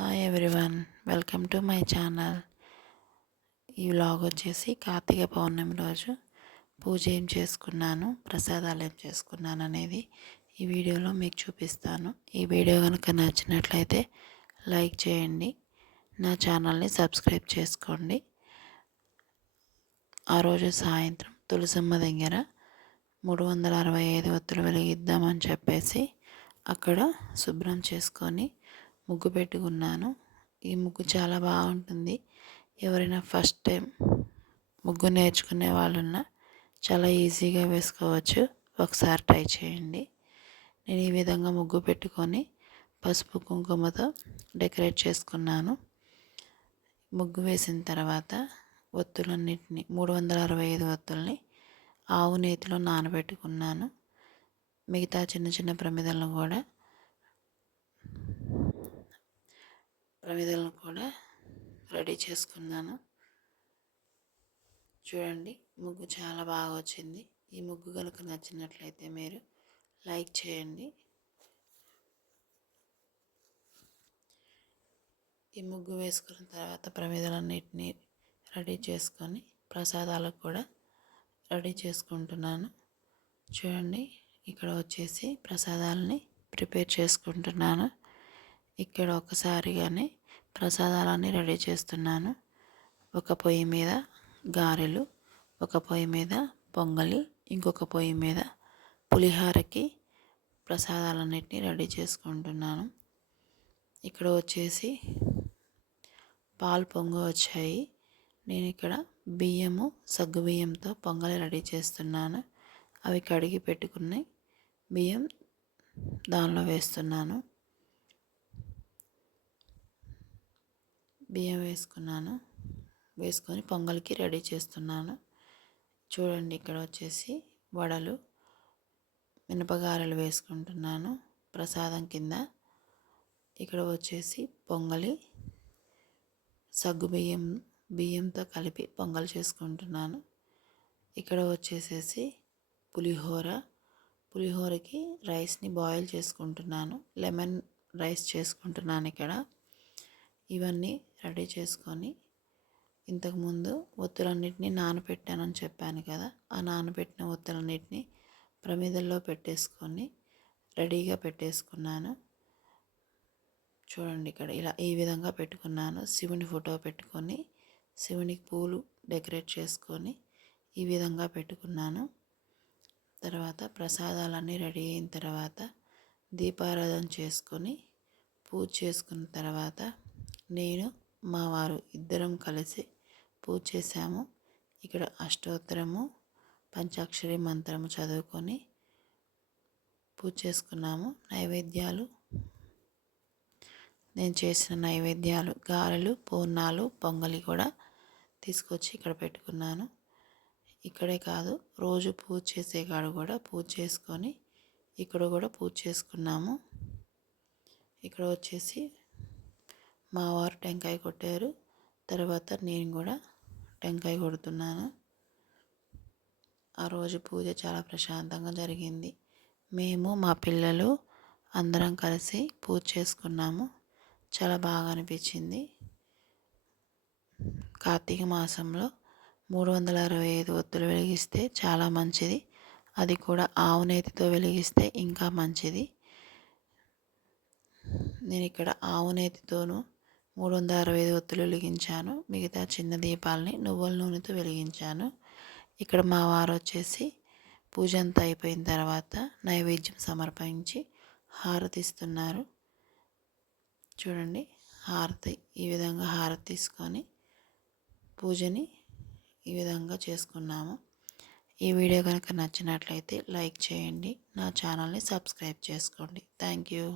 Hi everyone, welcome to my channel. ఈ vlog వచ్చేసి కార్తీక పౌర్ణమి రోజు పూజ ఏం చేసుకున్నాను, ప్రసాదాలు ఏం చేసుకున్నాను అనేది ఈ వీడియోలో మీకు చూపిస్తాను. ఈ వీడియో కనుక నచ్చినట్లయితే లైక్ చేయండి, నా ఛానల్ని సబ్స్క్రైబ్ చేసుకోండి. ఆ రోజు సాయంత్రం తులసమ్మ దగ్గర 365 ఒత్తులు వెలిగిద్దామని చెప్పేసి అక్కడ శుభ్రం చేసుకొని ముగ్గు పెట్టుకున్నాను. ఈ ముగ్గు చాలా బాగుంటుంది. ఎవరైనా ఫస్ట్ టైం ముగ్గు నేర్చుకునే వాళ్ళున్నా చాలా ఈజీగా వేసుకోవచ్చు. ఒకసారి ట్రై చేయండి. నేను ఈ విధంగా ముగ్గు పెట్టుకొని పసుపు కుంకుమతో డెకరేట్ చేసుకున్నాను. ముగ్గు వేసిన తర్వాత ఒత్తులన్నిటిని 365 ఒత్తుల్ని ఆవు నేతిలో నానబెట్టుకున్నాను. మిగతా చిన్న చిన్న ప్రమిదలను కూడా రెడీ చేసుకున్నాను. చూడండి, ముగ్గు చాలా బాగా వచ్చింది. ఈ ముగ్గు కనుక నచ్చినట్లయితే మీరు లైక్ చేయండి. ఈ ముగ్గు వేసుకున్న తర్వాత ప్రమిదలన్నిటినీ రెడీ చేసుకొని ప్రసాదాలకు కూడా రెడీ చేసుకుంటున్నాను. చూడండి, ఇక్కడ వచ్చేసి ప్రసాదాలని ప్రిపేర్ చేసుకుంటున్నాను. ఇక్కడ ఒకసారిగానే ప్రసాదాలన్నీ రెడీ చేస్తున్నాను. ఒక పొయ్యి మీద గారెలు, ఒక పొయ్యి మీద పొంగలి, ఇంకొక పొయ్యి మీద పులిహోరకి ప్రసాదాలన్నిటినీ రెడీ చేసుకుంటున్నాను. ఇక్కడ వచ్చేసి పాలు పొంగు వచ్చాయి. నేను ఇక్కడ బియ్యము, సగ్గు బియ్యంతో పొంగలి రెడీ చేస్తున్నాను. అవి కడిగి పెట్టుకున్నాయి బియ్యం దానిలో వేస్తున్నాను. బియ్యం వేసుకొని పొంగల్కి రెడీ చేస్తున్నాను. చూడండి, ఇక్కడ వచ్చేసి వడలు, మినపగారెలు వేసుకుంటున్నాను ప్రసాదం కింద. ఇక్కడ వచ్చేసి పొంగలి సగ్గు బియ్యంతో కలిపి పొంగల్ చేసుకుంటున్నాను. ఇక్కడ వచ్చేసేసి పులిహోరకి రైస్ని బాయిల్ చేసుకుంటున్నాను. లెమన్ రైస్ చేసుకుంటున్నాను ఇక్కడ. ఇవన్నీ రెడీ చేసుకొని ఇంతకుముందు ఒత్తులన్నిటినీ నానబెట్టానని చెప్పాను కదా, ఆ నానబెట్టిన ఒత్తులన్నిటినీ ప్రమిదల్లో పెట్టేసుకొని రెడీగా పెట్టేసుకున్నాను. చూడండి, ఇక్కడ ఇలా ఈ విధంగా పెట్టుకున్నాను. శివుని ఫోటో పెట్టుకొని శివునికి పూలు డెకరేట్ చేసుకొని ఈ విధంగా పెట్టుకున్నాను. తర్వాత ప్రసాదాలన్నీ రెడీ అయిన తర్వాత దీపారాధన చేసుకొని పూజ చేసుకున్న తర్వాత నేను మా వారు ఇద్దరం కలిసి పూజ చేశాము. ఇక్కడ అష్టోత్తరము, పంచాక్షరి మంత్రము చదువుకొని పూజ చేసుకున్నాము. నేను చేసిన నైవేద్యాలు గారెలు, పూర్ణాలు, పొంగలి కూడా తీసుకొచ్చి ఇక్కడ పెట్టుకున్నాను. ఇక్కడే కాదు, రోజు పూజ చేసే కాడ కూడా పూజ చేసుకొని ఇక్కడ కూడా పూజ చేసుకున్నాము. ఇక్కడ వచ్చేసి మా వారు టెంకాయ కొట్టారు. తర్వాత నేను కూడా టెంకాయ కొడుతున్నాను. ఆ రోజు పూజ చాలా ప్రశాంతంగా జరిగింది. మేము మా పిల్లలు అందరం కలిసి పూజ చేసుకున్నాము. చాలా బాగా అనిపించింది. కార్తీక మాసంలో 365 ఒత్తులు వెలిగిస్తే చాలా మంచిది. అది కూడా ఆవు నేతితో వెలిగిస్తే ఇంకా మంచిది. నేను ఇక్కడ ఆవు నేతితోనూ 365 ఒత్తులు వెలిగించాను. మిగతా చిన్న దీపాలని నువ్వుల నూనెతో వెలిగించాను. ఇక్కడ మా వారు వచ్చేసి పూజ అంతా అయిపోయిన తర్వాత నైవేద్యం సమర్పించి హారతి ఇస్తున్నారు. చూడండి, ఈ విధంగా హారతి తీసుకొని పూజని ఈ విధంగా చేసుకున్నాము. ఈ వీడియో కనుక నచ్చినట్లయితే లైక్ చేయండి, నా ఛానల్ని సబ్స్క్రైబ్ చేసుకోండి. Thank you.